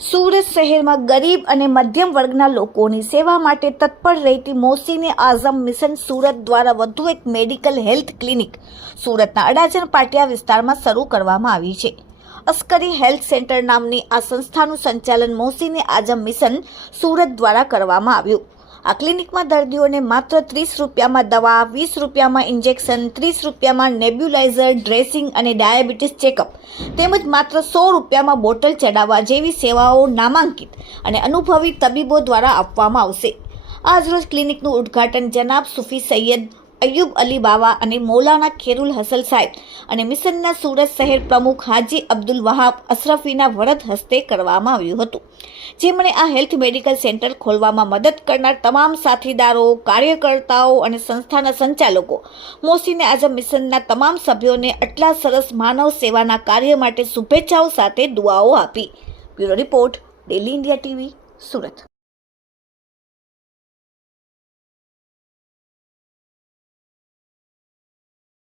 સુરત શહેરમાં ગરીબ અને મધ્યમ વર્ગના લોકોની સેવા માટે તત્પર રહેતી મોસીને આઝમ મિશન સુરત દ્વારા વધુ એક મેડિકલ હેલ્થ ક્લિનિક સુરતના અડાજણ પાટિયા વિસ્તારમાં શરૂ કરવામાં આવી છે। અસ્કરી હેલ્થ સેન્ટર નામની આ સંસ્થાનું સંચાલન મોસીને આઝમ મિશન સુરત દ્વારા કરવામાં આવ્યું। આ ક્લિનિકમાં દર્દીઓને માત્ર 30 રૂપિયામાં દવા, 20 રૂપિયામાં ઇન્જેક્શન, 30 રૂપિયામાં નેબ્યુલાઇઝર, ડ્રેસિંગ અને ડાયાબિટીસ ચેકઅપ તેમજ માત્ર 100 રૂપિયામાં બોટલ ચડાવવા જેવી સેવાઓ નામાંકિત અને અનુભવી તબીબો દ્વારા આપવામાં આવશે। આજરોજ ક્લિનિકનું ઉદ્ઘાટન જનાબ સુફી સૈયદ અયુબ અલી બાવા અને મૌલાના ખેરુલ હસલ સાહેબ અને મિશનના સુરત શહેર પ્રમુખ હાજી અબ્દુલ વહાબ અશરફીના વરદ હસ્તે કરવામાં આવ્યું હતું, જેમણે આ હેલ્થ મેડિકલ સેન્ટર ખોલવામાં મદદ કરનાર તમામ સાથીદારો, કાર્યકર્તાઓ અને સંસ્થાના સંચાલકો મોસીને આઝમ મિશનના તમામ સભ્યોને આટલા સરસ માનવ સેવાના કાર્ય માટે શુભેચ્છાઓ સાથે દુઆઓ આપી। Bureau report, daily India TV, Surat.